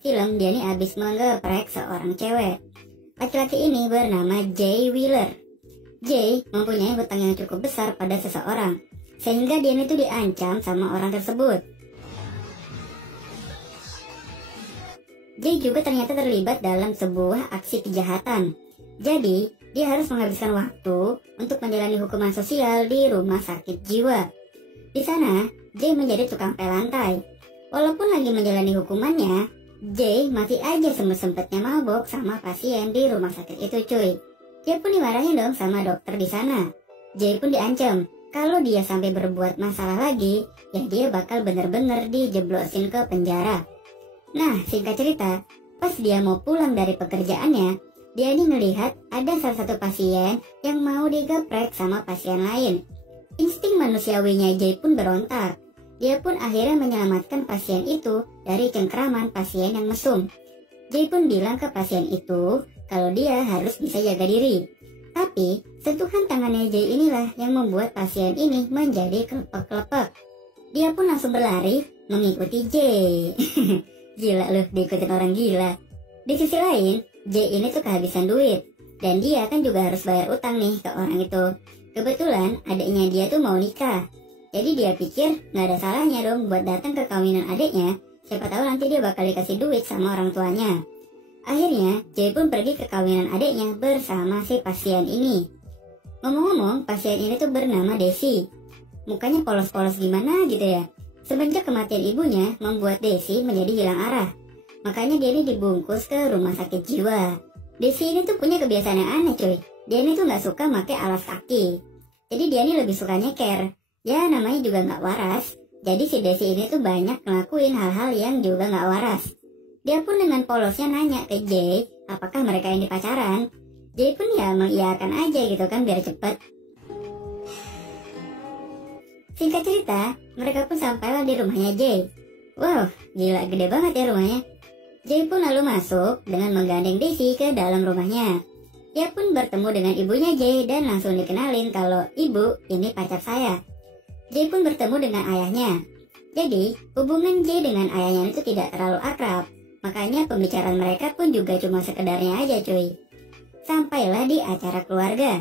film dia nih abis menggeprek seorang cewek. Laki-laki ini bernama Jay Wheeler. Jay mempunyai hutang yang cukup besar pada seseorang, sehingga dia itu diancam sama orang tersebut. Jay juga ternyata terlibat dalam sebuah aksi kejahatan. Jadi, dia harus menghabiskan waktu untuk menjalani hukuman sosial di rumah sakit jiwa. Di sana, Jay menjadi tukang pel lantai. Walaupun lagi menjalani hukumannya, Jay masih aja sempet-sempetnya mabok sama pasien di rumah sakit itu cuy. Dia pun dimarahin dong sama dokter di sana. Jay pun diancam, kalau dia sampai berbuat masalah lagi, ya dia bakal bener-bener dijeblosin ke penjara. Nah, singkat cerita, pas dia mau pulang dari pekerjaannya, dia ini ngelihat ada salah satu pasien yang mau digeprek sama pasien lain. Insting manusiawinya Jay pun berontak. Dia pun akhirnya menyelamatkan pasien itu dari cengkraman pasien yang mesum. Jay pun bilang ke pasien itu kalau dia harus bisa jaga diri. Tapi, sentuhan tangannya Jay inilah yang membuat pasien ini menjadi kelepek-kelepek. Dia pun langsung berlari mengikuti Jay. Gila loh, diikutin orang gila. Di sisi lain, Jay ini tuh kehabisan duit. Dan dia kan juga harus bayar utang nih ke orang itu. Kebetulan adiknya dia tuh mau nikah. Jadi dia pikir nggak ada salahnya dong buat datang ke kawinan adiknya. Siapa tahu nanti dia bakal dikasih duit sama orang tuanya. Akhirnya, Jay pun pergi ke kawinan adiknya bersama si pasien ini. Ngomong-ngomong, pasien ini tuh bernama Desi. Mukanya polos-polos gimana gitu ya. Semenjak kematian ibunya membuat Desi menjadi hilang arah. Makanya dia ini dibungkus ke rumah sakit jiwa. Desi ini tuh punya kebiasaan yang aneh cuy. Dia ini tuh gak suka pakai alas kaki. Jadi dia ini lebih suka nyeker. Ya namanya juga gak waras. Jadi si Desi ini tuh banyak ngelakuin hal-hal yang juga gak waras. Dia pun dengan polosnya nanya ke Jay apakah mereka ini pacaran. Jay pun ya mengiyakan aja gitu kan biar cepet. Singkat cerita, mereka pun sampailah di rumahnya Jay. Wow, gila gede banget ya rumahnya. Jay pun lalu masuk dengan menggandeng Desi ke dalam rumahnya. Dia pun bertemu dengan ibunya Jay dan langsung dikenalin kalau ibu ini pacar saya. Jay pun bertemu dengan ayahnya. Jadi, hubungan Jay dengan ayahnya itu tidak terlalu akrab. Makanya pembicaraan mereka pun juga cuma sekedarnya aja cuy. Sampailah di acara keluarga.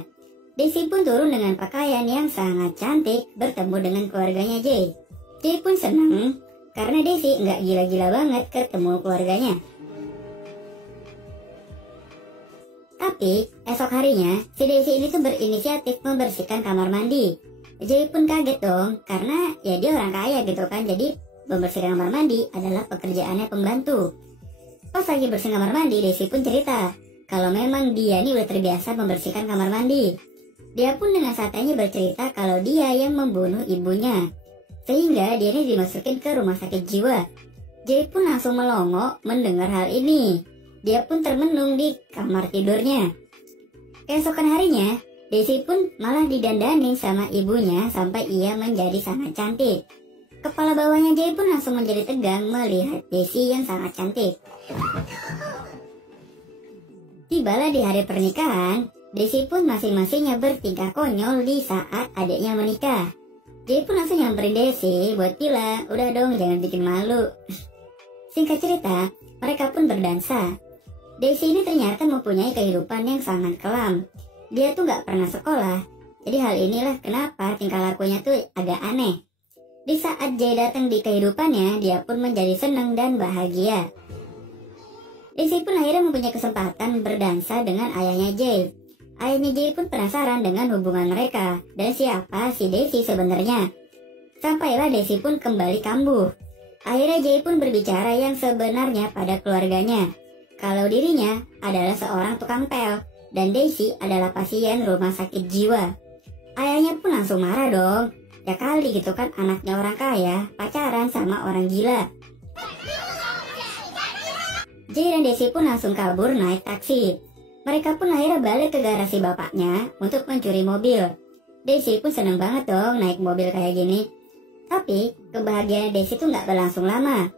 Desi pun turun dengan pakaian yang sangat cantik bertemu dengan keluarganya Jay. Jay pun senang karena Desi nggak gila-gila banget ketemu keluarganya. Tapi esok harinya si Desi ini tuh berinisiatif membersihkan kamar mandi. Jay pun kaget dong karena ya dia orang kaya gitu kan. Jadi membersihkan kamar mandi adalah pekerjaannya pembantu. Pas lagi bersih kamar mandi, Desi pun cerita kalau memang dia nih udah terbiasa membersihkan kamar mandi. Dia pun dengan santainya bercerita kalau dia yang membunuh ibunya. Sehingga dia ini dimasukin ke rumah sakit jiwa. Jay pun langsung melongo mendengar hal ini. Dia pun termenung di kamar tidurnya. Keesokan harinya, Desi pun malah didandani sama ibunya sampai ia menjadi sangat cantik. Kepala bawahnya Jay pun langsung menjadi tegang melihat Desi yang sangat cantik. Tibalah di hari pernikahan, Desi pun masing-masingnya bertingkah konyol di saat adiknya menikah. Jay pun langsung nyamperin Desi buat bilang, udah dong jangan bikin malu. Singkat cerita, mereka pun berdansa. Desi ini ternyata mempunyai kehidupan yang sangat kelam. Dia tuh gak pernah sekolah. Jadi hal inilah kenapa tingkah lakunya tuh agak aneh. Di saat Jay datang di kehidupannya, dia pun menjadi senang dan bahagia. Desi pun akhirnya mempunyai kesempatan berdansa dengan ayahnya Jay. Ayahnya Jay pun penasaran dengan hubungan mereka dan siapa si Desi sebenarnya. Sampailah Desi pun kembali kambuh. Akhirnya Jay pun berbicara yang sebenarnya pada keluarganya. Kalau dirinya adalah seorang tukang pel dan Desi adalah pasien rumah sakit jiwa. Ayahnya pun langsung marah dong. Ya kali gitu kan anaknya orang kaya pacaran sama orang gila. Jay dan Desi pun langsung kabur naik taksi. Mereka pun akhirnya balik ke garasi bapaknya untuk mencuri mobil. Desi pun seneng banget dong naik mobil kayak gini. Tapi kebahagiaan Desi tuh nggak berlangsung lama.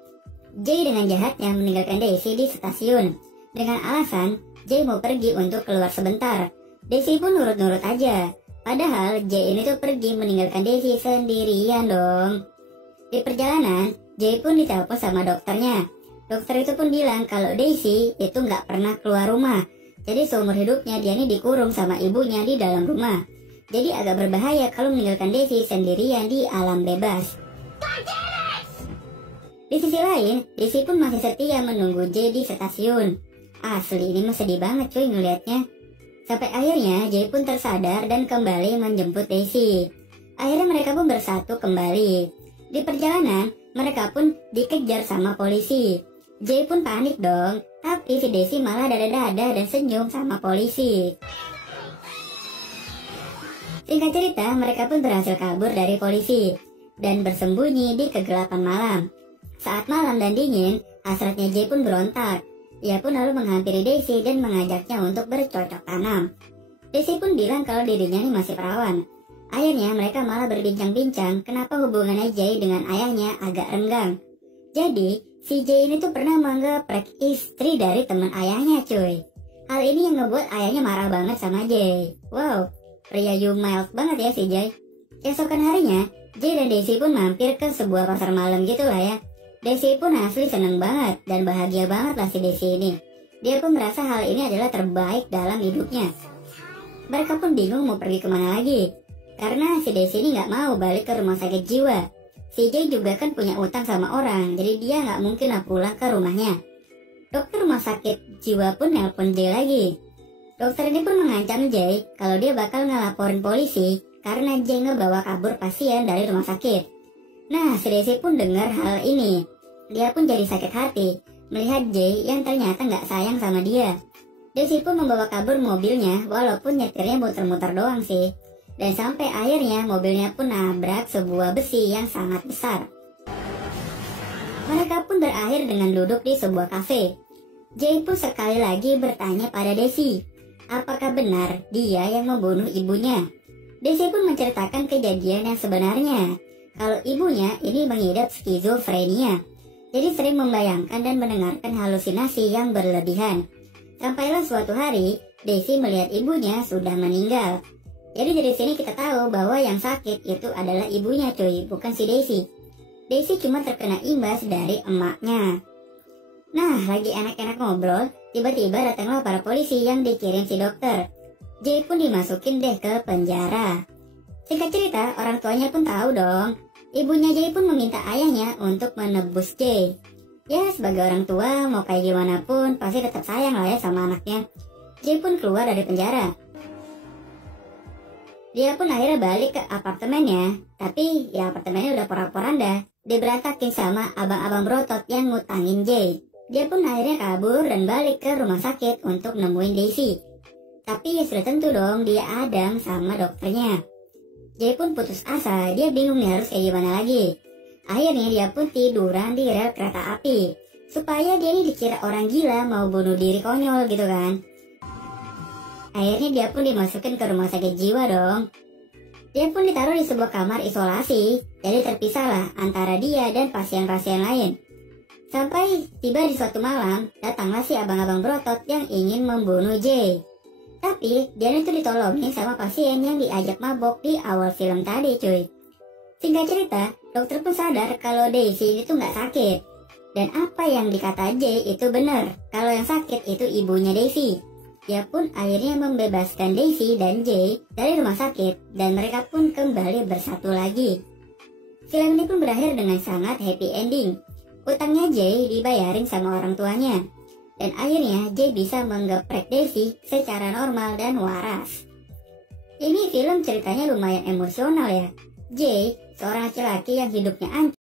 Jay dengan jahatnya meninggalkan Desi di stasiun. Dengan alasan Jay mau pergi untuk keluar sebentar. Desi pun nurut-nurut aja. Padahal Jay ini tuh pergi meninggalkan Desi sendirian dong. Di perjalanan, Jay pun ditelepon sama dokternya. Dokter itu pun bilang kalau Daisy itu nggak pernah keluar rumah. Jadi seumur hidupnya dia ini dikurung sama ibunya di dalam rumah. Jadi agak berbahaya kalau meninggalkan Daisy sendirian di alam bebas. Di sisi lain, Daisy pun masih setia menunggu Jay di stasiun. Asli ini mah sedih banget cuy ngeliatnya. Sampai akhirnya Jay pun tersadar dan kembali menjemput Daisy. Akhirnya mereka pun bersatu kembali. Di perjalanan, mereka pun dikejar sama polisi. Jay pun panik dong, tapi si Daisy malah dada-dada dan senyum sama polisi. Singkat cerita, mereka pun berhasil kabur dari polisi dan bersembunyi di kegelapan malam. Saat malam dan dingin, hasratnya Jay pun berontak. Ia pun lalu menghampiri Daisy dan mengajaknya untuk bercocok tanam. Daisy pun bilang kalau dirinya ini masih perawan. Akhirnya mereka malah berbincang-bincang kenapa hubungannya Jay dengan ayahnya agak renggang. Jadi, si Jay ini tuh pernah mengeprek istri dari teman ayahnya cuy. Hal ini yang ngebuat ayahnya marah banget sama Jay. Wow, pria you mild banget ya si Jay. Keesokan harinya, Jay dan Daisy pun mampir ke sebuah pasar malam gitu lah ya. Daisy pun asli seneng banget dan bahagia banget lah si Daisy ini. Dia pun merasa hal ini adalah terbaik dalam hidupnya. Mereka pun bingung mau pergi kemana lagi. Karena si Daisy ini gak mau balik ke rumah sakit jiwa. Si Jay juga kan punya utang sama orang, jadi dia gak mungkin lah pulang ke rumahnya. Dokter rumah sakit jiwa pun nelpon Jay lagi. Dokter ini pun mengancam Jay kalau dia bakal ngelaporin polisi karena Jay ngebawa kabur pasien dari rumah sakit. Nah, si Daisy pun dengar hal ini. Dia pun jadi sakit hati melihat Jay yang ternyata gak sayang sama dia. Daisy pun membawa kabur mobilnya walaupun nyetirnya muter-muter doang sih. Dan sampai akhirnya mobilnya pun nabrak sebuah besi yang sangat besar. Mereka pun berakhir dengan duduk di sebuah kafe. Jay pun sekali lagi bertanya pada Daisy, apakah benar dia yang membunuh ibunya? Daisy pun menceritakan kejadian yang sebenarnya. Kalau ibunya ini mengidap skizofrenia. Jadi sering membayangkan dan mendengarkan halusinasi yang berlebihan. Sampailah suatu hari, Daisy melihat ibunya sudah meninggal. Jadi dari sini kita tahu bahwa yang sakit itu adalah ibunya cuy, bukan si Daisy. Daisy cuma terkena imbas dari emaknya. Nah, lagi enak-enak ngobrol, tiba-tiba datanglah para polisi yang dikirim si dokter. Jay pun dimasukin deh ke penjara. Singkat cerita, orang tuanya pun tahu dong. Ibunya Jay pun meminta ayahnya untuk menebus Jay. Ya, sebagai orang tua, mau kayak gimana pun, pasti tetap sayang lah ya sama anaknya. Jay pun keluar dari penjara. Dia pun akhirnya balik ke apartemennya, tapi ya apartemennya udah porak-poranda, diberantakin sama abang-abang berotot yang ngutangin Jay. Dia pun akhirnya kabur dan balik ke rumah sakit untuk nemuin Daisy. Tapi ya sudah tentu dong dia Adam sama dokternya. Jay pun putus asa, dia bingung nih harus kayak gimana lagi. Akhirnya dia pun tiduran di rel kereta api, supaya dia ini dikira orang gila mau bunuh diri konyol gitu kan. Akhirnya dia pun dimasukin ke rumah sakit jiwa dong. Dia pun ditaruh di sebuah kamar isolasi, jadi terpisahlah antara dia dan pasien-pasien lain. Sampai tiba di suatu malam, datanglah si abang-abang berotot yang ingin membunuh Jay. Tapi dia itu ditolongin sama pasien yang diajak mabok di awal film tadi cuy. Singkat cerita, dokter pun sadar kalau Daisy itu nggak sakit. Dan apa yang dikata Jay itu benar, kalau yang sakit itu ibunya Daisy. Dia pun akhirnya membebaskan Daisy dan Jay dari rumah sakit dan mereka pun kembali bersatu lagi. Film ini pun berakhir dengan sangat happy ending. Utangnya Jay dibayarin sama orang tuanya. Dan akhirnya Jay bisa menggeprek Daisy secara normal dan waras. Ini film ceritanya lumayan emosional ya. Jay, seorang laki-laki yang hidupnya